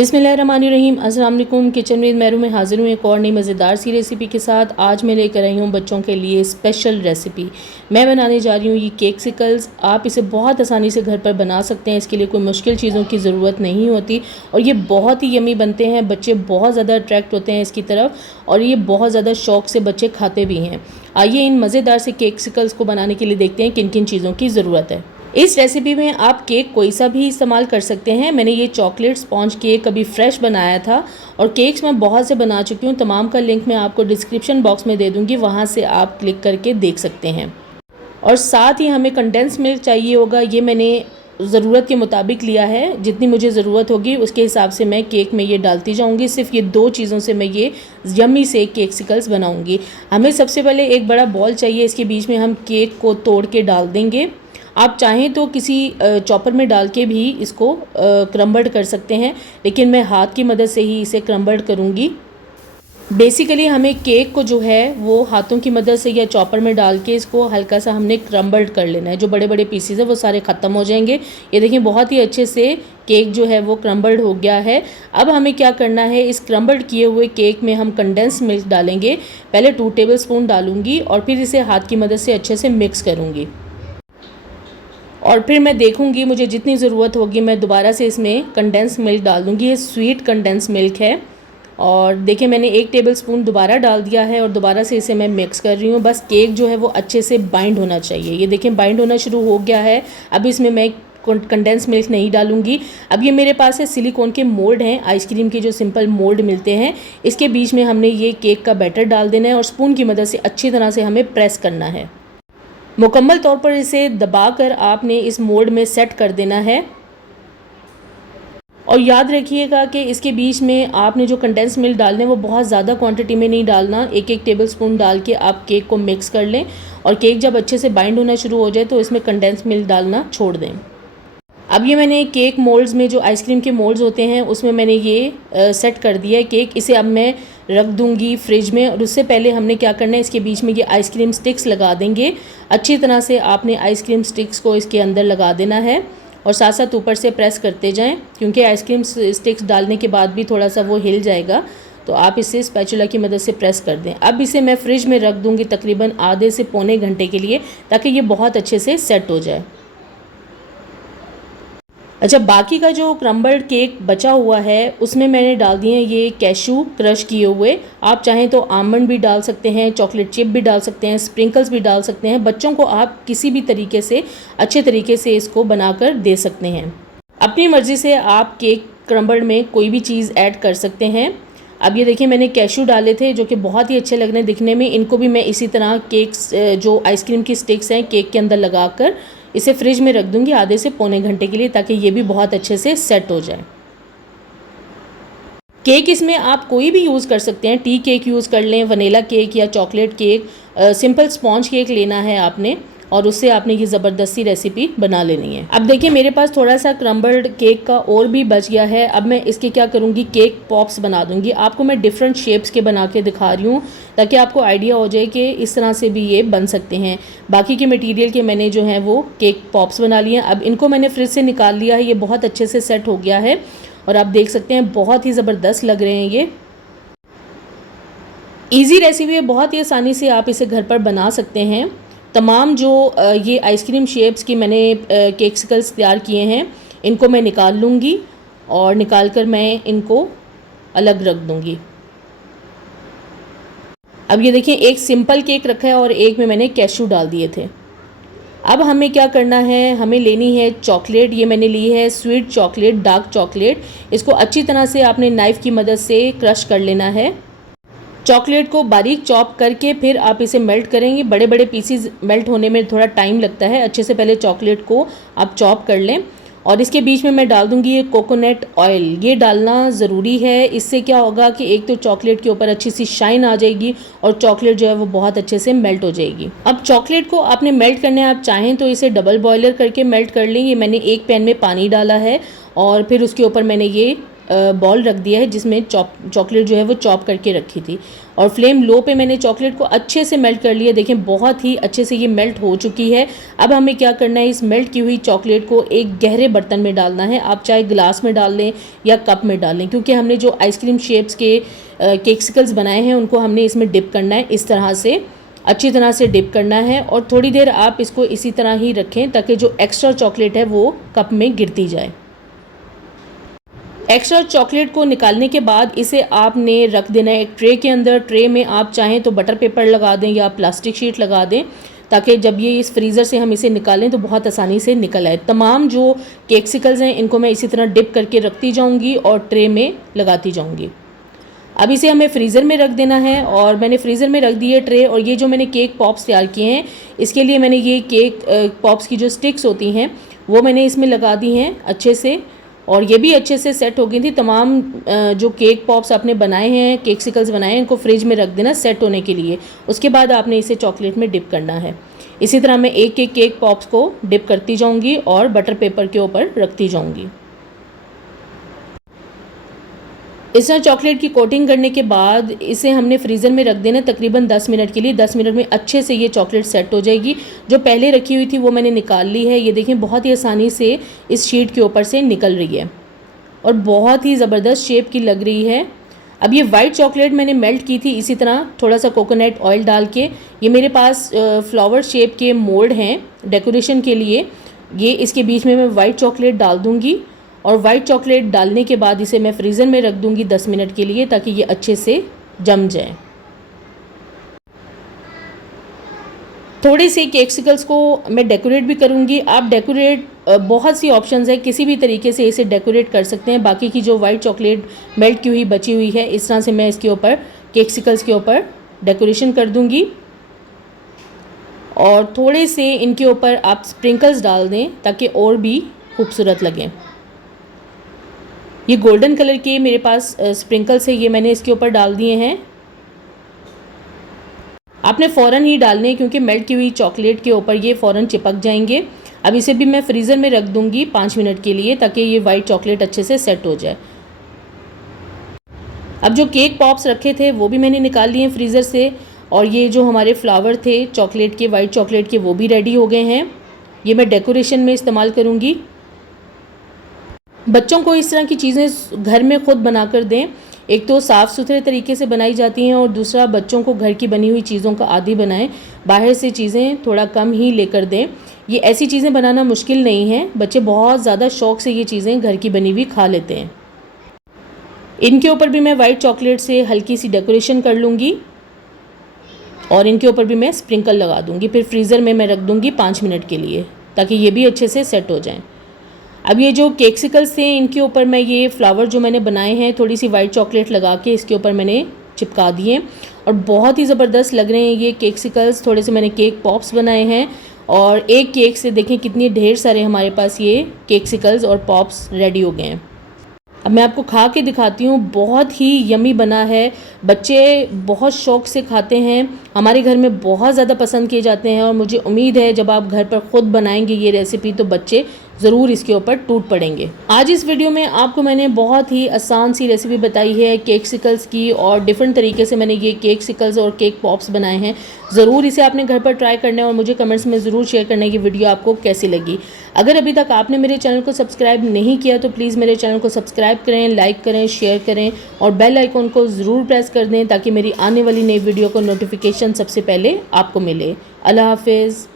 बिस्मिल्लाहिर्रहमानिर्रहीम। अस्सलाम वालेकुम। किचन विद मेरू में हाज़िर हूँ एक और नई मज़ेदार सी रेसिपी के साथ। आज मैं लेकर आई हूँ बच्चों के लिए स्पेशल रेसिपी। मैं बनाने जा रही हूँ ये केक सिकल्स। आप इसे बहुत आसानी से घर पर बना सकते हैं। इसके लिए कोई मुश्किल चीज़ों की ज़रूरत नहीं होती और ये बहुत ही यमी बनते हैं। बच्चे बहुत ज़्यादा अट्रैक्ट होते हैं इसकी तरफ और ये बहुत ज़्यादा शौक़ से बच्चे खाते भी हैं। आइए इन मज़ेदार से केक सिकल्स को बनाने के लिए देखते हैं किन किन चीज़ों की ज़रूरत है। इस रेसिपी में आप केक कोई सा भी इस्तेमाल कर सकते हैं। मैंने ये चॉकलेट स्पॉन्ज केक अभी फ्रेश बनाया था और केक्स मैं बहुत से बना चुकी हूँ। तमाम का लिंक मैं आपको डिस्क्रिप्शन बॉक्स में दे दूँगी, वहाँ से आप क्लिक करके देख सकते हैं। और साथ ही हमें कंडेंस मिल्क चाहिए होगा। ये मैंने ज़रूरत के मुताबिक लिया है, जितनी मुझे ज़रूरत होगी उसके हिसाब से मैं केक में ये डालती जाऊँगी। सिर्फ ये दो चीज़ों से मैं ये यम्मी से केक सिकल्स बनाऊँगी। हमें सबसे पहले एक बड़ा बॉल चाहिए, इसके बीच में हम केक को तोड़ के डाल देंगे। आप चाहें तो किसी चॉपर में डाल के भी इसको क्रम्बल्ड कर सकते हैं, लेकिन मैं हाथ की मदद से ही इसे क्रम्बल्ड करूँगी। बेसिकली हमें केक को जो है वो हाथों की मदद से या चॉपर में डाल के इसको हल्का सा हमने क्रम्बल्ड कर लेना है। जो बड़े बड़े पीसेस है वो सारे ख़त्म हो जाएंगे। ये देखिए बहुत ही अच्छे से केक जो है वो क्रम्बल्ड हो गया है। अब हमें क्या करना है, इस क्रम्बल्ड किए हुए केक में हम कंडेंस मिल्क डालेंगे। पहले 2 टेबलस्पून डालूँगी और फिर इसे हाथ की मदद से अच्छे से मिक्स करूँगी और फिर मैं देखूंगी मुझे जितनी ज़रूरत होगी मैं दोबारा से इसमें कंडेंस मिल्क डाल दूंगी। ये स्वीट कंडेंस मिल्क है और देखिए मैंने 1 टेबलस्पून दोबारा डाल दिया है और दोबारा से इसे मैं मिक्स कर रही हूँ। बस केक जो है वो अच्छे से बाइंड होना चाहिए। ये देखिए बाइंड होना शुरू हो गया है। अब इसमें मैं कंडेंस मिल्क नहीं डालूंगी। अब ये मेरे पास है सिलिकॉन के मोल्ड हैं, आइसक्रीम के जो सिंपल मोल्ड मिलते हैं। इसके बीच में हमने ये केक का बैटर डाल देना है और स्पून की मदद से अच्छी तरह से हमें प्रेस करना है। मुकम्मल तौर पर इसे दबाकर आपने इस मोल्ड में सेट कर देना है। और याद रखिएगा कि इसके बीच में आपने जो कंडेंस मिल्क डालने वो बहुत ज़्यादा क्वांटिटी में नहीं डालना। 1-1 टेबलस्पून डाल के आप केक को मिक्स कर लें और केक जब अच्छे से बाइंड होना शुरू हो जाए तो इसमें कंडेंस मिल्क डालना छोड़ दें। अब ये मैंने केक मोल्ड्स में जो आइसक्रीम के मोल्ड्स होते हैं उसमें मैंने ये सेट कर दिया है केक। इसे अब मैं रख दूंगी फ्रिज में और उससे पहले हमने क्या करना है, इसके बीच में ये आइसक्रीम स्टिक्स लगा देंगे। अच्छी तरह से आपने आइसक्रीम स्टिक्स को इसके अंदर लगा देना है और साथ साथ ऊपर से प्रेस करते जाएं, क्योंकि आइसक्रीम स्टिक्स डालने के बाद भी थोड़ा सा वो हिल जाएगा, तो आप इसे स्पैचुला की मदद से प्रेस कर दें। अब इसे मैं फ्रिज में रख दूँगी तकरीबन आधे से पौने घंटे के लिए, ताकि ये बहुत अच्छे से सेट हो जाए। अच्छा, बाकी का जो क्रम्बल्ड केक बचा हुआ है उसमें मैंने डाल दिए हैं ये कैशू क्रश किए हुए। आप चाहें तो आमंड भी डाल सकते हैं, चॉकलेट चिप भी डाल सकते हैं, स्प्रिंकल्स भी डाल सकते हैं। बच्चों को आप किसी भी तरीके से अच्छे तरीके से इसको बनाकर दे सकते हैं। अपनी मर्ज़ी से आप केक क्रम्बल्ड में कोई भी चीज़ ऐड कर सकते हैं। अब ये देखिए मैंने कैशू डाले थे जो कि बहुत ही अच्छे लग रहे हैं दिखने में। इनको भी मैं इसी तरह केक्स जो आइसक्रीम की स्टिक्स हैं केक के अंदर लगाकर इसे फ्रिज में रख दूंगी आधे से पौने घंटे के लिए, ताकि ये भी बहुत अच्छे से सेट हो जाए। केक इसमें आप कोई भी यूज़ कर सकते हैं। टी केक यूज़ कर लें, वनीला केक या chocolate cake, simple sponge cake लेना है आपने और उससे आपने ये ज़बरदस्ती रेसिपी बना लेनी है। अब देखिए मेरे पास थोड़ा सा क्रम्बल्ड केक का और भी बच गया है। अब मैं इसके क्या करूँगी, केक पॉप्स बना दूँगी। आपको मैं डिफरेंट शेप्स के बना के दिखा रही हूँ ताकि आपको आइडिया हो जाए कि इस तरह से भी ये बन सकते हैं। बाकी के मटेरियल के मैंने जो है वो केक पॉप्स बना लिए हैं। अब इनको मैंने फ्रिज से निकाल लिया है। ये बहुत अच्छे से सेट हो गया है और आप देख सकते हैं बहुत ही ज़बरदस्त लग रहे हैं। ये ईजी रेसिपी है, बहुत ही आसानी से आप इसे घर पर बना सकते हैं। तमाम जो ये आइसक्रीम शेप्स की मैंने केक सिकल्स तैयार किए हैं इनको मैं निकाल लूँगी और निकाल कर मैं इनको अलग रख दूँगी। अब ये देखिए एक सिंपल केक रखा है और एक में मैंने कैशू डाल दिए थे। अब हमें क्या करना है, हमें लेनी है चॉकलेट। ये मैंने ली है स्वीट चॉकलेट, डार्क चॉकलेट। इसको अच्छी तरह से आपने नाइफ़ की मदद से क्रश कर लेना है। चॉकलेट को बारीक चॉप करके फिर आप इसे मेल्ट करेंगे। बड़े बड़े पीसीज मेल्ट होने में थोड़ा टाइम लगता है। अच्छे से पहले चॉकलेट को आप चॉप कर लें और इसके बीच में मैं डाल दूंगी ये कोकोनट ऑयल। ये डालना ज़रूरी है। इससे क्या होगा कि एक तो चॉकलेट के ऊपर अच्छी सी शाइन आ जाएगी और चॉकलेट जो है वो बहुत अच्छे से मेल्ट हो जाएगी। अब चॉकलेट को आपने मेल्ट करना है, आप चाहें तो इसे डबल बॉयलर करके मेल्ट कर लें। ये मैंने एक पैन में पानी डाला है और फिर उसके ऊपर मैंने ये बॉल रख दिया है जिसमें चॉकलेट जो है वो चॉप करके रखी थी, और फ्लेम लो पे मैंने चॉकलेट को अच्छे से मेल्ट कर लिया। देखें बहुत ही अच्छे से ये मेल्ट हो चुकी है। अब हमें क्या करना है, इस मेल्ट की हुई चॉकलेट को एक गहरे बर्तन में डालना है। आप चाहे ग्लास में डाल लें या कप में डाल लें, क्योंकि हमने जो आइसक्रीम शेप्स के केक्सिकल्स बनाए हैं उनको हमने इसमें डिप करना है। इस तरह से अच्छी तरह से डिप करना है और थोड़ी देर आप इसको इसी तरह ही रखें ताकि जो एक्स्ट्रा चॉकलेट है वो कप में गिरती जाए। एक्स्ट्रा चॉकलेट को निकालने के बाद इसे आपने रख देना है एक ट्रे के अंदर। ट्रे में आप चाहें तो बटर पेपर लगा दें या प्लास्टिक शीट लगा दें, ताकि जब ये इस फ्रीज़र से हम इसे निकालें तो बहुत आसानी से निकल आए। तमाम जो केक्सिकल्स हैं इनको मैं इसी तरह डिप करके रखती जाऊंगी और ट्रे में लगाती जाऊंगी। अब इसे हमें फ्रीज़र में रख देना है, और मैंने फ्रीज़र में रख दी है ट्रे। और ये जो मैंने केक पॉप्स तैयार किए हैं, इसके लिए मैंने ये केक पॉप्स की जो स्टिक्स होती हैं वो मैंने इसमें लगा दी हैं अच्छे से, और ये भी अच्छे से सेट हो गई थी। तमाम जो केक पॉप्स आपने बनाए हैं, केक्सिकल्स बनाए हैं, इनको फ्रिज में रख देना सेट होने के लिए। उसके बाद आपने इसे चॉकलेट में डिप करना है। इसी तरह मैं एक एक केक पॉप्स को डिप करती जाऊंगी और बटर पेपर के ऊपर रखती जाऊंगी। इस तरह चॉकलेट की कोटिंग करने के बाद इसे हमने फ्रीज़र में रख देना तकरीबन 10 मिनट के लिए। 10 मिनट में अच्छे से ये चॉकलेट सेट हो जाएगी। जो पहले रखी हुई थी वो मैंने निकाल ली है। ये देखें बहुत ही आसानी से इस शीट के ऊपर से निकल रही है और बहुत ही ज़बरदस्त शेप की लग रही है। अब ये वाइट चॉकलेट मैंने मेल्ट की थी इसी तरह थोड़ा सा कोकोनट ऑयल डाल के। ये मेरे पास फ्लावर शेप के मोल्ड हैं डेकोरेशन के लिए। ये इसके बीच में मैं वाइट चॉकलेट डाल दूँगी, और वाइट चॉकलेट डालने के बाद इसे मैं फ्रीज़र में रख दूँगी 10 मिनट के लिए, ताकि ये अच्छे से जम जाए। थोड़ी सी केक्सिकल्स को मैं डेकोरेट भी करूँगी। आप डेकोरेट बहुत सी ऑप्शंस है, किसी भी तरीके से इसे डेकोरेट कर सकते हैं। बाकी की जो वाइट चॉकलेट मेल्ट की हुई बची हुई है, इस तरह से मैं इसके ऊपर केक्सिकल्स के ऊपर डेकोरेशन कर दूँगी, और थोड़े से इनके ऊपर आप स्प्रिंकल्स डाल दें ताकि और भी खूबसूरत लगें। ये गोल्डन कलर के मेरे पास स्प्रिंकल्स है, ये मैंने इसके ऊपर डाल दिए हैं। आपने फ़ौरन ही डालने हैं क्योंकि मेल्ट की हुई चॉकलेट के ऊपर ये फ़ौरन चिपक जाएंगे। अब इसे भी मैं फ्रीज़र में रख दूंगी 5 मिनट के लिए, ताकि ये वाइट चॉकलेट अच्छे से सेट हो जाए। अब जो केक पॉप्स रखे थे वो भी मैंने निकाल लिए हैं फ्रीज़र से, और ये जो हमारे फ्लावर थे चॉकलेट के, वाइट चॉकलेट के, वो भी रेडी हो गए हैं। ये मैं डेकोरेशन में इस्तेमाल करूँगी। बच्चों को इस तरह की चीज़ें घर में ख़ुद बना कर दें। एक तो साफ़ सुथरे तरीके से बनाई जाती हैं, और दूसरा बच्चों को घर की बनी हुई चीज़ों का आदी बनाएं। बाहर से चीज़ें थोड़ा कम ही लेकर दें। ये ऐसी चीज़ें बनाना मुश्किल नहीं है, बच्चे बहुत ज़्यादा शौक़ से ये चीज़ें घर की बनी हुई खा लेते हैं। इनके ऊपर भी मैं वाइट चॉकलेट से हल्की सी डेकोरेशन कर लूँगी, और इनके ऊपर भी मैं स्प्रिंकल लगा दूँगी। फिर फ्रीज़र में मैं रख दूँगी 5 मिनट के लिए, ताकि ये भी अच्छे से सेट हो जाएँ। अब ये जो केक्सिकल्स थे इनके ऊपर मैं ये फ्लावर जो मैंने बनाए हैं थोड़ी सी वाइट चॉकलेट लगा के इसके ऊपर मैंने चिपका दिए, और बहुत ही ज़बरदस्त लग रहे हैं ये केक्सिकल्स। थोड़े से मैंने केक पॉप्स बनाए हैं, और एक केक से देखें कितनी ढेर सारे हमारे पास ये केक्सिकल्स और पॉप्स रेडी हो गए हैं। अब मैं आपको खा के दिखाती हूँ। बहुत ही यमी बना है, बच्चे बहुत शौक़ से खाते हैं, हमारे घर में बहुत ज़्यादा पसंद किए जाते हैं, और मुझे उम्मीद है जब आप घर पर ख़ुद बनाएंगे ये रेसिपी तो बच्चे ज़रूर इसके ऊपर टूट पड़ेंगे। आज इस वीडियो में आपको मैंने बहुत ही आसान सी रेसिपी बताई है केक्सिकल्स की, और डिफरेंट तरीके से मैंने ये केक्सिकल्स और केक पॉप्स बनाए हैं। ज़रूर इसे आपने घर पर ट्राई करना है, और मुझे कमेंट्स में ज़रूर शेयर करना है कि वीडियो आपको कैसी लगी। अगर अभी तक आपने मेरे चैनल को सब्सक्राइब नहीं किया तो प्लीज़ मेरे चैनल को सब्सक्राइब करें, लाइक करें, शेयर करें, और बेल आइकॉन को ज़रूर प्रेस कर दें ताकि मेरी आने वाली नई वीडियो को नोटिफिकेशन सबसे पहले आपको मिले। अल्लाह हाफिज़।